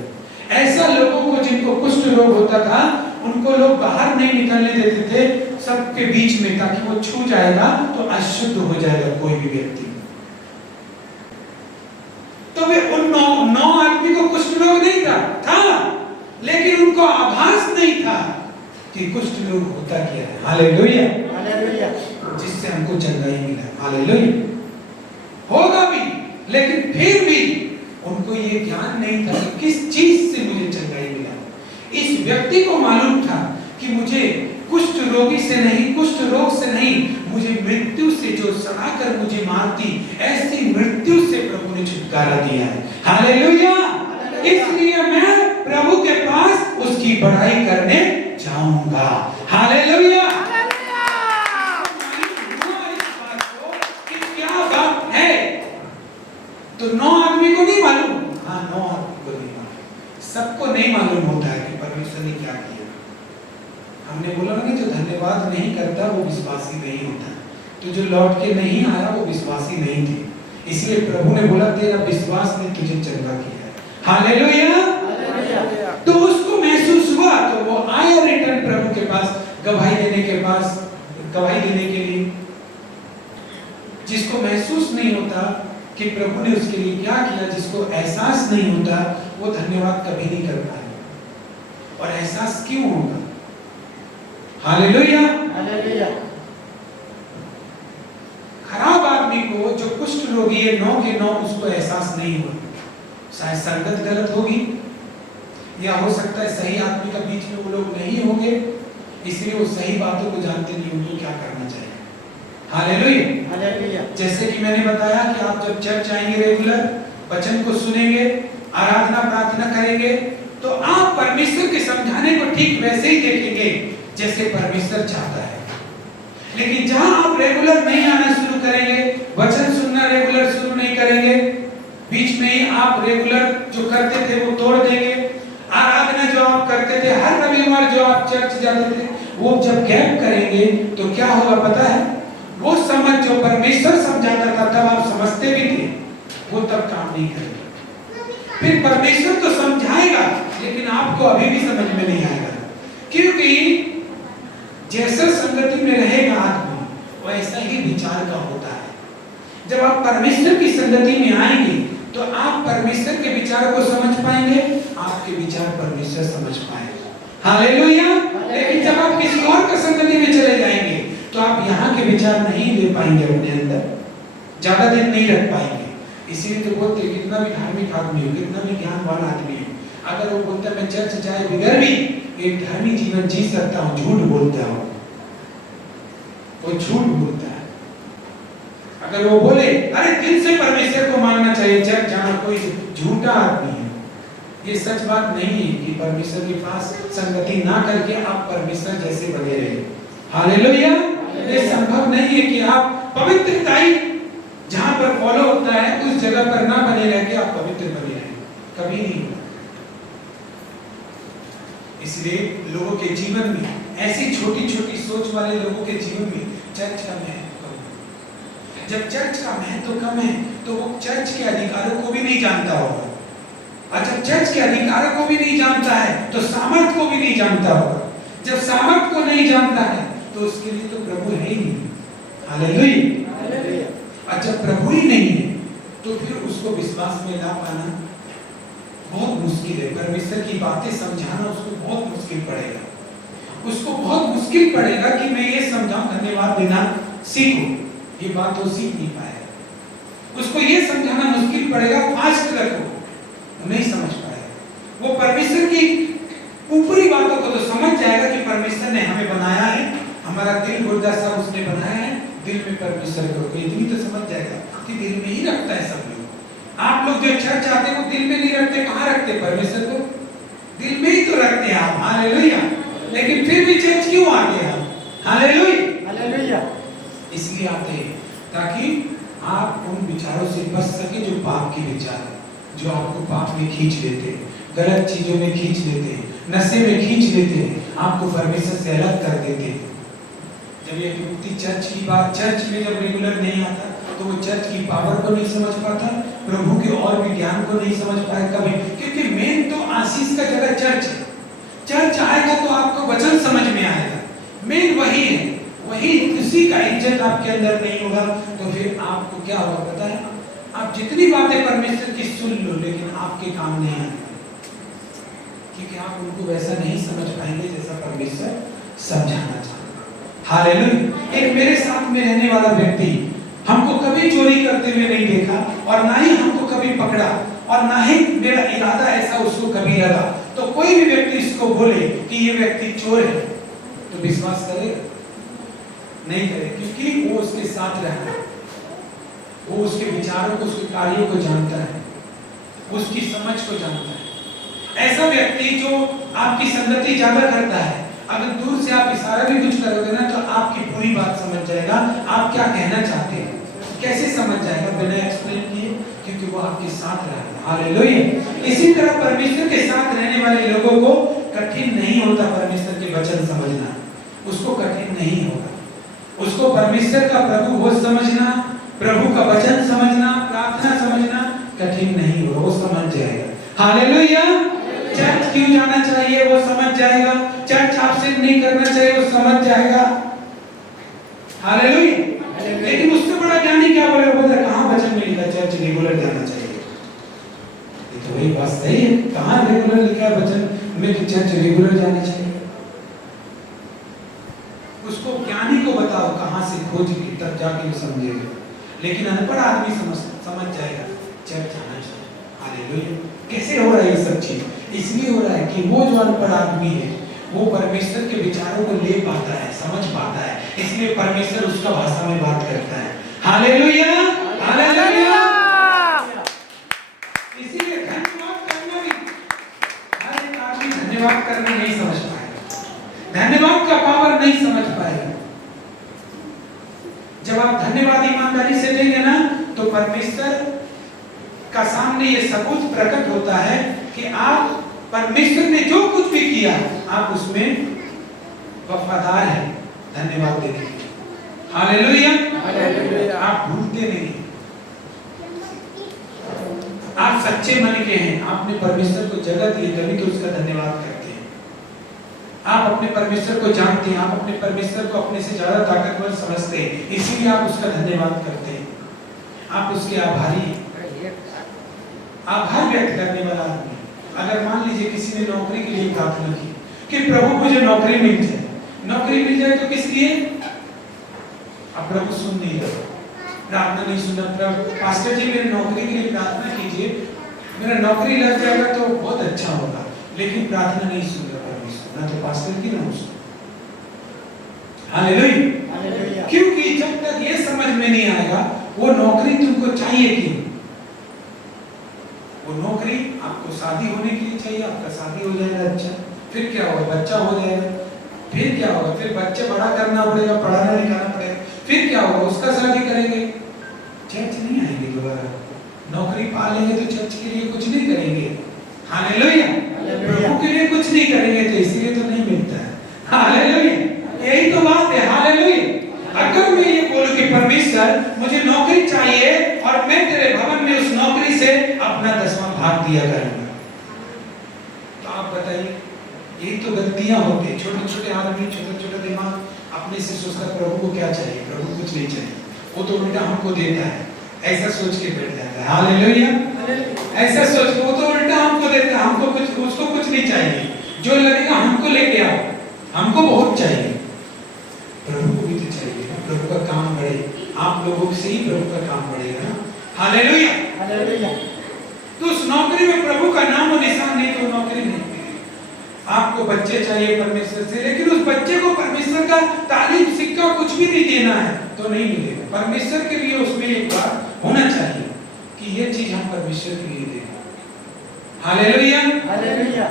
ऐसा लोगों को जिनको कुष्ठ रोग होता था उनको लोग बाहर नहीं निकलने देते थे सबके बीच में, ताकि वो छू जाएगा तो अशुद्ध हो जाएगा कोई भी व्यक्ति। तो वे उन 9 आदमी को कुष्ठ रोग नहीं था लेकिन उनको आभास नहीं था कि कुष्ठ रोग होता क्या है। Hallelujah, hallelujah. जिससे हमको चंगाई मिला। हालेलुया। होगा भी लेकिन फिर भी उनको ये ज्ञान नहीं था कि किस चीज से मुझे चंगाई मिला। इस व्यक्ति को मालूम था कि मुझे कुष्ठ रोगी से नहीं, कुष्ठ रोग से नहीं, मुझे मृत्यु से जो सड़ाकर मुझे मारती, ऐसी मृत्यु से प्रभु ने छुटकारा दिया है। हालेलुया। इसलिए मैं प्रभु के पास उसकी बड़ाई करने जाऊंगा। हालेलुया। क्या बात है? तो 9 आदमी को नहीं मालूम। हाँ, 9 आदमी को नहीं मालूम। सबको नहीं मालूम होता है कि परमेश्वर ने क्या किया। हमने बोला ना, जो धन्यवाद नहीं करता वो विश्वासी नहीं होता। तो जो लौट के नहीं आया वो विश्वासी नहीं थे। इसलिए प्रभु ने बोला तेरा विश्वास ने तुझे चंगा किया है। हालेलुया। तो उसको महसूस हुआ तो वो आया रिटर्न प्रभु के पास गवाही देने के लिए। जिसको महसूस नहीं होता कि प्रभु ने उसके लिए क्या किया, जिसको एहसास नहीं होता, वो धन्यवाद कभी नहीं कर पाएगा। और एहसास क्यों होगा? Hallelujah, hallelujah. खराब आदमी को, जो कुष्ठ रोगी है, 9 के 9 उसको एहसास नहीं हुआ। शायद संगत गलत होगी, या हो सकता है सही आदमी का बीच में वो लोग नहीं होंगे, इसलिए वो सही बातों को जानते नहीं उनको क्या करना चाहिए। Hallelujah, hallelujah. जैसे कि मैंने बताया कि आप जब चर्च आएंगे, रेगुलर वचन को सुनेंगे, आराधना प्रार्थना करेंगे, तो आप परमेश्वर के समझाने को ठीक वैसे ही देखेंगे जैसे परमेश्वर चाहता है। लेकिन जहां आप रेगुलर नहीं आना शुरू करेंगे, वचन सुनना रेगुलर शुरू नहीं करेंगे, बीच में ही आप रेगुलर जो करते थे वो तोड़ देंगे, आराधना जो आप करते थे, हर रविवार जो आप चर्च जाते थे, वो जब गैप करेंगे तो क्या होगा पता है? वो समझ जो परमेश्वर समझाता था तब आप समझते भी थे, वो तब काम नहीं करेगा। फिर परमेश्वर तो समझाएगा, लेकिन आपको अभी भी समझ में नहीं आएगा, क्योंकि जैसा संगति में रहेगा आदमी वैसा ही विचार का होता है। जब आप परमेश्वर की संगति में आएंगे तो आप परमेश्वर के विचार को समझ पाएंगे, आपके विचार परमेश्वर समझ पाएंगे। हालेलुया। लेकिन जब आप किसी और का संगति में चले जाएंगे तो आप यहाँ के विचार नहीं ले पाएंगे, अपने अंदर ज्यादा दिन नहीं रख पाएंगे। इसीलिए तो बोलते हैं कितना भी धार्मिक आदमी हो, कितना भी ज्ञानवान आदमी हो, अगर वो बोलता है मैं चर्च जाए बगैर भी एक धर्मी जीवन जी सकता हूँ, झूठ बोलता हूँ, वो झूठ बोलता है। अगर वो बोले अरे दिल से परमेश्वर को मानना चाहिए, चर्च जाना, कोई झूठा आदमी है। ये सच बात नहीं है कि परमेश्वर के पास संगति ना करके आप परमेश्वर जैसे बने रहे। हालेलुया। ये संभव नहीं है कि आप पवित्रताई जहां पर फॉलो होता है उस जगह पर ना बने रह के आप पवित्र बने रहें, कभी नहीं होगा। इसलिए लोगों के जीवन में, ऐसी छोटी छोटी सोच वाले लोगों के जीवन में चर्च का महत्व कम है। जब चर्च का महत्व कम है तो वो चर्च के अधिकारों को भी नहीं जानता होगा, और जब चर्च के अधिकारों को भी नहीं जानता है तो सामर्थ को भी नहीं जानता होगा। जब सामर्थ को नहीं जानता है तो उसके लिए तो प्रभु है ही नहीं। हालेलुया। और जब प्रभु ही नहीं है तो फिर उसको विश्वास में ला पाना बहुत मुश्किल है। परमेश्वर की बातें समझाना उसको बहुत मुश्किल पड़ेगा। उसको बहुत मुश्किल पड़ेगा कि मैं ये समझाऊं, धन्यवाद देना सीखो, ये बात वो सीख नहीं पाएगा। उसको ये समझाना मुश्किल पड़ेगा, फास्ट रखो, वो नहीं समझ पाएगा। वो परमेश्वर की ऊपरी बातों को तो समझ जाएगा कि परमेश्वर ने हमें बनाया है, हमारा दिल गुर्दा सब उसने बनाया है, दिल में परमेश्वर को इतनी तो समझ जाएगा कि दिल में ही रखता है सब लोग। आप लोग जो चर्च आते हैं वो दिल में नहीं रखते, कहाँ रखते? परमेश्वर को दिल में ही तो रखते हैं आप। हालेलुया। लेकिन फिर भी चर्च क्यों आते हैं? हालेलुया। इसलिए आते हैं ताकि आप उन विचारों से बच सके जो पाप के विचार है, जो आपको पाप में खींच लेते हैं, गलत चीजों में खींच लेते हैं, नशे में खींच लेते हैं, आपको परमेश्वर से अलग कर देते हैं। जब ये व्यक्ति चर्च की बात, चर्च में जब रेगुलर नहीं आता तो वो चर्च की पावर को नहीं समझ पाता, प्रभु के और भी ज्ञान को नहीं समझ पाए कभी, क्योंकि मेन तो आशीष का जगह चर्च है। चर्च आएगा तो आपको वचन समझ में आएगा, मेन वही है। वही किसी का इज्जत आपके अंदर नहीं होगा तो फिर आपको क्या होगा पता है? आप जितनी बातें परमेश्वर की सुन लो लेकिन आपके काम नहीं आएगा, क्योंकि आप उनको वैसा नहीं समझ पाएंगे जैसा परमेश्वर समझाना चाहता है। हालेलुया। एक मेरे साथ में रहने वाला व्यक्ति हमको कभी चोरी करते हुए नहीं देखा और ना ही हमको कभी पकड़ा और ना ही मेरा इरादा ऐसा उसको कभी लगा। तो कोई भी व्यक्ति इसको बोले कि ये व्यक्ति चोर है तो विश्वास करेगा? नहीं करेगा, क्योंकि वो उसके साथ रहता है, वो उसके विचारों को, उसके कार्यों को जानता है, उसकी समझ को जानता है। ऐसा व्यक्ति जो आपकी संगति ज्यादा करता है, अगर दूर से आप इशारा भी कुछ करोगे ना तो आपकी पूरी बात समझ जाएगा, आप क्या कहना चाहते हैं। कैसे समझ जाएगा? बिना एक्सप्लेन किए, क्योंकि वो आपके साथ रहा है। हालेलुया। इसी तरह परमेश्वर के साथ रहने वाले लोगों को कठिन नहीं होता परमेश्वर के वचन समझना, उसको कठिन नहीं होगा। उसको परमेश्वर का प्रभु वो समझना, प्रभु का वचन समझना, प्रार्थना समझना कठिन नहीं होगा, वो समझ जाएगा। हालेलुया। चर्च क्यों जाना चाहिए वो समझ जाएगा, चर्च आपसे नहीं करना चाहिए वो समझ जाएगा। हालेलुया। लेकिन उससे बड़ा ज्ञानी क्या बोलेगा? बोलता कहाँ वचन में लिखा चर्च रेगुलर जाना चाहिए? ये तो वही बात सही है, कहाँ रेगुलर लिखा है वचन में कि चर्च रेगुलर जानी चाहिए? उसको ज्ञानी को बताओ कहाँ से खोज की, तब जाके वो समझेगा। लेकिन अनपढ़ आदमी समझ जाएगा चर्च जाना चाहिए। हालेलुया। कैसे हो रहा है ये सब चीज? इसलिए हो रहा है कि वो जो अनपढ़ आदमी है वो परमेश्वर के विचारों को ले पाता है, समझ पाता है, इसलिए परमेश्वर उसका भाषा में बात करता है। हालेलुया। हालेलुया। इसीलिए धन्यवाद करना भी, हर एक आदमी धन्यवाद करना नहीं समझ पाएगा, धन्यवाद का पावर नहीं समझ पाएगा। जब आप धन्यवाद ईमानदारी से देंगे ना तो परमेश्वर का सामने ये सबूत प्रकट होता है कि आप परमेश्वर ने जो कुछ भी किया आप उसमें वफादार हैं धन्यवाद देने के लिए। हालेलुया। आप भूलते नहीं। आप सच्चे मन के हैं, आपने परमेश्वर को जगह दी, तभी तो उसका धन्यवाद करते हैं। आप अपने परमेश्वर को जानते हैं, आप अपने परमेश्वर को अपने से ज्यादा ताकतवर समझते हैं, इसीलिए आप उसका धन्यवाद करते हैं। आप उसके आभारी हैं। आभार व्यक्त करने वाला आदमी। अगर मान लीजिए किसी ने नौकरी के लिए प्रार्थना की कि प्रभु मुझे नौकरी मिल जाए, नौकरी मिल जाए तो किस लिए? अब प्रभु सुन नहीं रहे, प्रार्थना नहीं सुन रहा। पास्टर जी मेरी नौकरी के लिए प्रार्थना कीजिए, मेरा नौकरी लग जाएगा तो बहुत अच्छा होगा, लेकिन प्रार्थना नहीं सुन रहा परमेश्वर, ना तो पास्टर की ना उसको। हालेलुया। क्योंकि जब तक ये समझ में नहीं आएगा वो नौकरी तुमको चाहिए क्यों? वो नौकरी आपको शादी होने के लिए चाहिए, आपका शादी हो जाएगा अच्छा, फिर क्या होगा? बच्चा हो जाएगा, फिर क्या होगा? फिर बच्चे बड़ा करना पड़ेगा, पढ़ाना लिखाना पड़ेगा, फिर क्या होगा? उसका शादी करेंगे, चर्च नहीं आएंगे दोबारा। नौकरी पा लेंगे तो चर्च के लिए कुछ नहीं करेंगे। हालेलुया। प्रभु के लिए कुछ नहीं करेंगे तो इसीलिए तो नहीं मिलता है। हालेलुया, यही तो बात है। हालेलुया। अगर मैं ये बोलूं कि परमेश्वर मुझे नौकरी चाहिए और मैं तेरे भवन में उस नौकरी से अपना 10वां भाग दिया करूंगा, तो आप बताइए, यही तो गलतियां होती है। छोटे छोटे आदमी, छोटे छोटे दिमाग अपने से सोचता प्रभु को क्या चाहिए, प्रभु कुछ नहीं चाहिए, वो तो उल्टा हमको देता है, ऐसा सोच के बैठ जाता है। हालेलुया। ऐसा सोच के वो तो उल्टा हमको देता है, हमको कुछ, उसको कुछ नहीं चाहिए, जो लगेगा हमको लेके आओ, हमको बहुत चाहिए। प्रभु को भी तो चाहिए, प्रभु का काम बढ़े, आप लोगों से ही प्रभु का काम बढ़ेगा ना। हालेलुया। तो उस नौकरी में प्रभु का नाम और निशान नहीं तो नौकरी नहीं। आपको बच्चे चाहिए परमेश्वर से, लेकिन उस बच्चे को परमेश्वर का तालीम सिक्का कुछ भी नहीं देना है तो नहीं मिलेगा। परमेश्वर के लिए उसमें एक बात होना चाहिए कि ये चीज हम परमेश्वर के लिए दें। हालेलुया।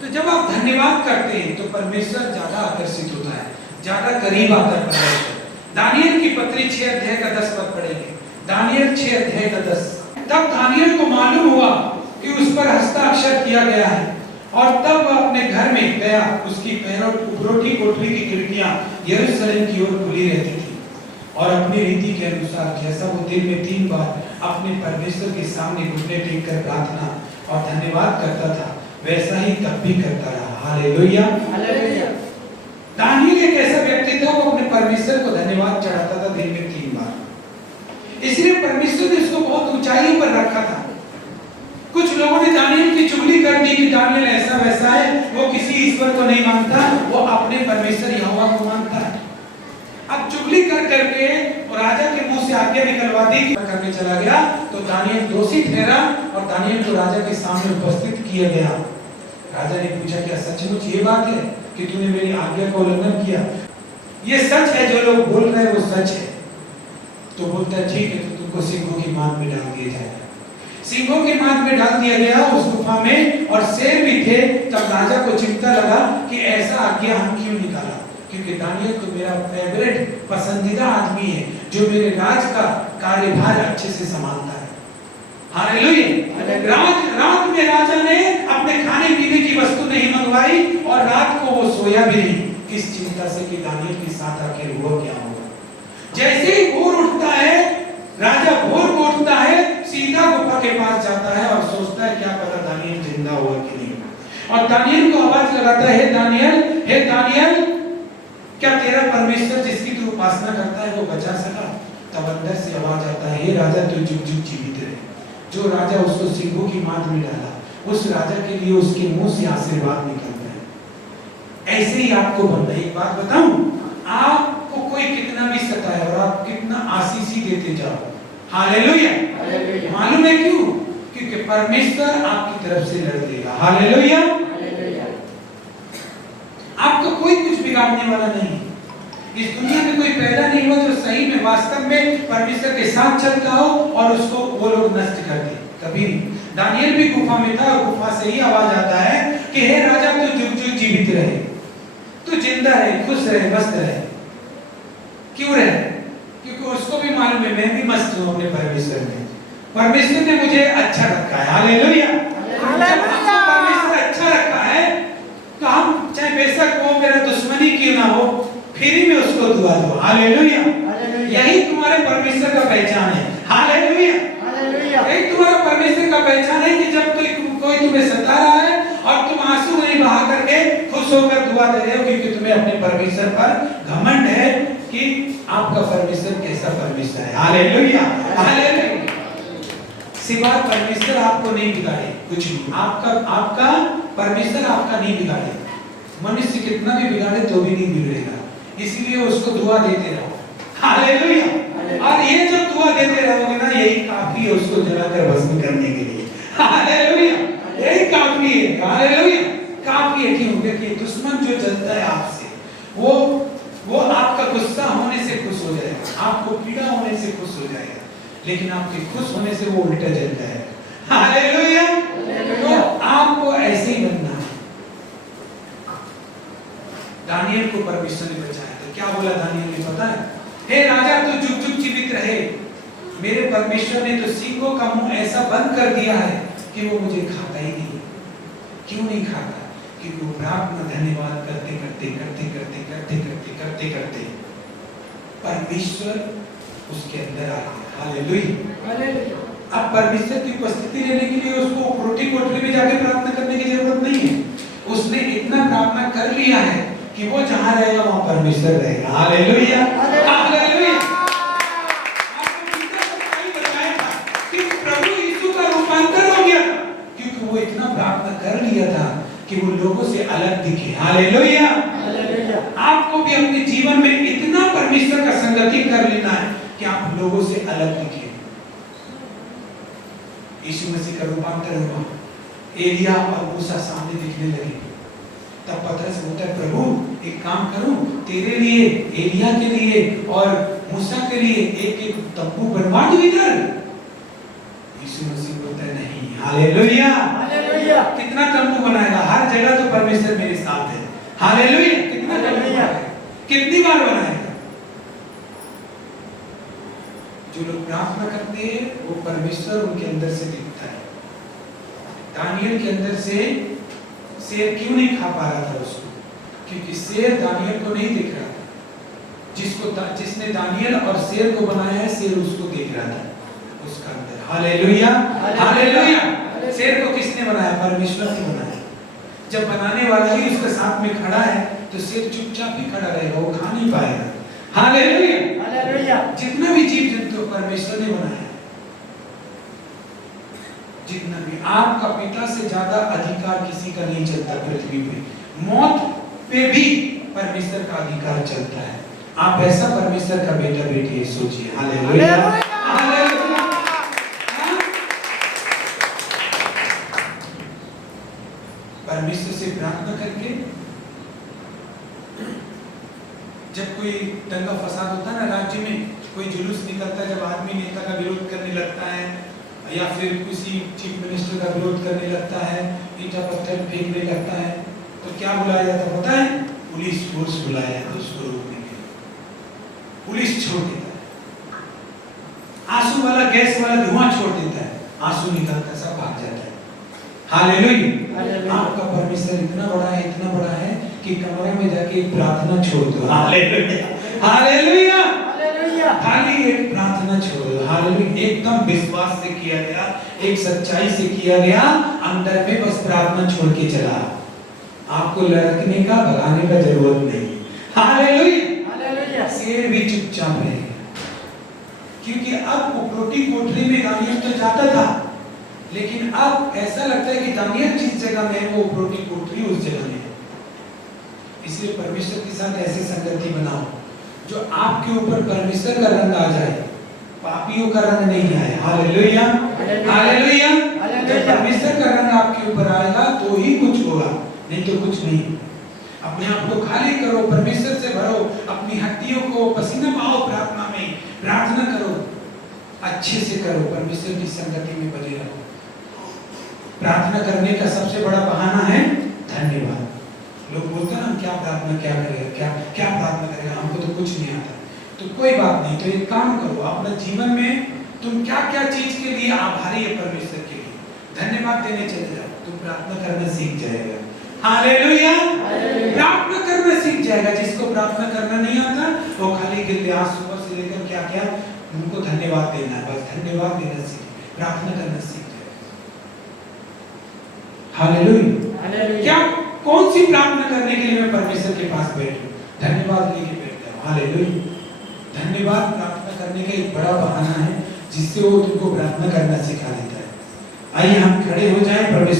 तो जब आप धन्यवाद करते हैं तो परमेश्वर ज्यादा आकर्षित होता है, ज्यादा करीब आता है परमेश्वर। दानियल की पत्री 6 अध्याय का 10 पद पढ़ेंगे। दानियल 6 अध्याय का 10। तब दानियल को मालूम हुआ कि उस पर हस्ताक्षर किया गया है, और तब वह अपने घर में गया। उसकी उपरोटी कोठरी की खिड़कियां यरूशलेम की ओर खुली रहती थी, और अपनी रीति के अनुसार जैसा वो दिन में 3 बार अपने परमेश्वर के सामने घुटने टेक कर प्रार्थना और धन्यवाद करता था, वैसा ही तब भी करता रहा। हालेलुया। दानियल एक ऐसा व्यक्ति था, वो अपने परमेश्वर को धन्यवाद चढ़ाता था दिन में 3 बार। इसलिए परमेश्वर ने उसको बहुत ऊंचाई पर रखा था। कुछ लोगों ने दानियल की चुगली कर दी कि दानियल ऐसा वैसा है, वो किसी ईश्वर को नहीं मानता, वो अपने परमेश्वर यहोवा को मानता है। अब चुगली कर करके और राजा के मुंह से आज्ञा निकलवा दी करके चला गया, तो दानियल दोषी ठहरा और दानियल को राजा के सामने उपस्थित किया गया। राजा ने पूछा, क्या सचमुच ये बात है कि तूने मेरी आज्ञा का उल्लंघन किया? ये सच है, जो लोग बोल रहे हैं वो सच है। तो बोलता है, ठीक है, तो तुमको सिंहों की मांद में डाल दिया जाएगा। सिंहों की मांद में डाल दिया गया उस गुफा में, और शेर भी थे। तब राजा को चिंता लगा कि ऐसा आज्ञा हम क्यों निकाला, क्योंकि दानियल तो मेरा फेवरेट पसंदीदा आदमी है, जो मेरे राज का कार्यभार अच्छे से संभालता है। हालेलुया। रात में राजा ने अपने खाने पीने की वस्तु नहीं मंगवाई, और रात को वो सोया भी नहीं, किस चिंता से कि दानियल के साथ आखिर हुआ क्या होगा। जैसे ही भोर उठता है, राजा भोर को उठता है, सीधा गुफा के पास जाता है और सोचता है क्या पता दानियल जिंदा हुआ कि नहीं। और दानियल को आवाज लगाता है, हे दानियल, क्या तेरा परमेश्वर जिसकी तू उपासना करता है वो बचा सका? तब अंदर से आवाज आता है, हे राजा, तू जुग जुग जीवित रहे। जो राजा उसको सिंहों की मांद में डाला, उस राजा के लिए उसके मुंह से आशीर्वाद निकलता है। ऐसे ही आपको बनना। एक बात बताऊं, आपको कोई कितना भी सताए और आप कितना आशीष ही देते जाओ। हालेलुया। मालूम है क्यों? क्योंकि परमेश्वर आपकी तरफ से लड़ देगा। हालेलुया। आपको कोई कुछ बिगाड़ने वाला नहीं। इस दुनिया में कोई पैदा नहीं हुआ जो सही में वास्तव में परमेश्वर के साथ चलता हो और उसको वो लोग नष्ट कर दे, कभी नहीं। दानियल भी गुफा में था, और गुफा से ही आवाज आता है कि हे राजा, तू जुग जुग जीवित रहे, तू जिंदा रहे, खुश रहे, मस्त रहे। क्यों रहे? क्योंकि उसको भी मालूम है मैं भी मस्त हूँ अपने परमेश्वर में। परमेश्वर ने मुझे अच्छा रखा है। हालेलुया। परमेश्वर अच्छा रखा है तो हम चाहे बेशक वो मेरा दुश्मनी क्यों ना हो, फ्री में उसको दुआ दो। हालेलुया। यही तुम्हारे परमेश्वर का पहचान है। हालेलुया। यही तुम्हारा परमेश्वर का पहचान है कि जब कोई तुम्हें सता रहा है और तुम आंसू नहीं बहा करके खुश होकर दुआ दे रहे हो, क्योंकि तुम्हें अपने परमेश्वर पर घमंड है कि आपका परमेश्वर कैसा परमेश्वर है। Hallelujah, hallelujah. सिवा परमेश्वर आपको नहीं बिगाड़े, कुछ नहीं, आपका परमेश्वर आपका नहीं बिगाड़े। मनुष्य कितना भी बिगाड़े तो भी नहीं बिगड़ेगा, इसलिए उसको दुआ देते रहो। हालेलुया। और ये जब दुआ देते रहोगे ना, यही काफी है उसको जलाकर भस्म करने के लिए। हालेलुया, यही काफी है। हालेलुया, काफी है। क्यों? क्योंकि दुश्मन जो जलता है आपसे, वो आपका गुस्सा होने से खुश हो जाएगा, आपको पीड़ा होने से खुश हो जाएगा, लेकिन आपके खुश होने से वो उल्टा जल जाएगा। हालेलुया। तो आपको ऐसे ही बनना है। दानियल को परमेश्वर ने बचाया था। क्या बोला दानियल ने पता है? हे राजा, तू जुग जुग जीवित रहे। मेरे परमेश्वर ने तो सिंहों का मुंह ऐसा बंद कर दिया है कि वो मुझे खाता ही नहीं। क्यों नहीं खाता? क्योंकि वो प्रार्थना धन्यवाद करते करते करते करते करते करते करते करते परमेश्वर उसके अंदर आ गया। हालेलुया। अब परमेश्वर की उपस्थिति लेने के लिए उसको रोटी कोठरी में जाके प्रार्थना करने की जरूरत नहीं है। उसने इतना प्रार्थना कर लिया है कि वो जहां रहेगा वहां परमेश्वर रहेगा। Hallelujah, hallelujah. आपको बताया था कि प्रभु यीशु का रूपांतर हो गया, क्योंकि वो इतना प्रार्थना कर लिया था कि वो लोगों से अलग दिखे। Hallelujah, hallelujah. आपको भी अपने जीवन में इतना परमेश्वर का संगति कर लेना है कि आप लोगों से अलग दिखे। यीशु मसीह का रूपांतर हुआ, एलिया और मूसा सामने दिखने लगे। तब पतरस बोलता है, प्रभु एक काम करूं, तेरे लिए, एलिया के लिए और मूसा के लिए एक एक तंबू बनवा दूं इधर। यीशु मसीह बोलता है नहीं। Hallelujah, hallelujah. कितना तंबू बनाएगा? हर जगह तो परमेश्वर मेरे साथ है। हालेलुया। कितना तंबू बनाएगा? कितनी बार बनाएगा? जो लोग प्रार्थना करते हैं वो परमेश्वर उनके अंदर से दिखता है। दानियल के अंदर से शेर क्यों नहीं खा पा रहा था उसको? क्योंकि शेर दानियल को नहीं देख रहा था। जिसने दानियल और शेर को बनाया है, शेर उसको देख रहा था उसका अंदर। Hallelujah, hallelujah. शेर को किसने बनाया? परमेश्वर ने बनाया। जब बनाने वाला ही उसके साथ में खड़ा है तो शेर चुपचाप ही खड़ा रहेगा, वो खा नहीं पाएगा। Hallelujah, hallelujah. जितना भी जीव जंतु परमेश्वर ने बनाया, जितना भी, आपका पिता से ज्यादा अधिकार किसी का नहीं चलता पृथ्वी पे। मौत पे भी परमेश्वर का अधिकार चलता है। आप ऐसा परमेश्वर का बेटा बेटी सोचिए। Hallelujah, hallelujah. परमेश्वर से प्रार्थना करके, जब कोई दंगा फसाद होता है ना राज्य में, कोई जुलूस निकलता है, जब आदमी नेता का विरोध करने लगता है या फिर किसी चीफ मिनिस्टर का विरोध करने लगता है, ईंटा पत्थर फेंकने लगता है, तो क्या बुलाया जाता है पता है? पुलिस फोर्स बुलाया जाता है उसको रोकने के लिए। पुलिस छोड़ देता है, आंसू वाला गैस वाला धुआं छोड़ देता है, आंसू निकलता है, सब भाग जाता है। हालेलुया। आपका परमेश्वर इतना बड़ा है, इतना बड़ा है कि कमरे में जाके एक प्रार्थना छोड़ दो। Hallelujah, hallelujah, hallelujah. खाली एक प्रार्थना छोड़ दो। हालेलुया। एकदम विश्वास से किया गया, एक सच्चाई से किया गया, अंदर में बस प्रार्थना छोड़ के चला। आपको लड़कने का, भगाने का जरूरत नहीं। Hallelujah, hallelujah. शेर भी चुपचाप रहेगा, क्योंकि अब वो रोटी कोठरी में दानियल तो जाता था, लेकिन अब ऐसा लगता है कि दानियल जिस जगह में है वो रोटी कोठरी उस जगह में है। इसलिए परमेश्वर के साथ ऐसी संगति बनाओ जो आपके ऊपर परमेश्वर का रंग आ जाए, पापियों का रंग नहीं आए। Hallelujah, hallelujah. जब परमेश्वर का रंग आपके ऊपर आएगा तो ही कुछ होगा, नहीं तो कुछ नहीं। अपने आप को खाली करो, परमेश्वर से भरो, अपनी हड्डियों को पसीना बहाओ, प्रार्थना में प्रार्थना करो, अच्छे से करो, परमेश्वर की संगति में बने रहो। प्रार्थना करने का सबसे बड़ा बहाना है धन्यवाद। लोग बोलते हैं ना, क्या प्रार्थना क्या करेगा, क्या प्रार्थना करेगा, हमको तो कुछ नहीं आता। तो कोई बात नहीं, तो एक काम करो, अपने जीवन में तुम क्या क्या चीज के लिए आभारी है परमेश्वर के लिए, धन्यवाद देने चले जाओ, तुम प्रार्थना करना सीख जाएगा। हालेलुया, प्रार्थना करना सीख जाएगा। जिसको प्रार्थना करना नहीं आता वो खाली गिरलियास सुबह से लेकर क्या क्या उनको धन्यवाद देना है, बस धन्यवाद देना सीख, प्रार्थना करना सीख जाएगा। हालेलुया। क्या कौन सी प्रार्थना करने के लिए मैं परमेश्वर के पास बैठूं? धन्यवाद लेके बैठता हूं। हालेलुया। धन्यवाद प्रार्थना करने का एक बड़ा बहाना है जिससे वो तुमको प्रार्थना करना सिखा देता है। आइए हम खड़े हो जाएं। परमेश्वर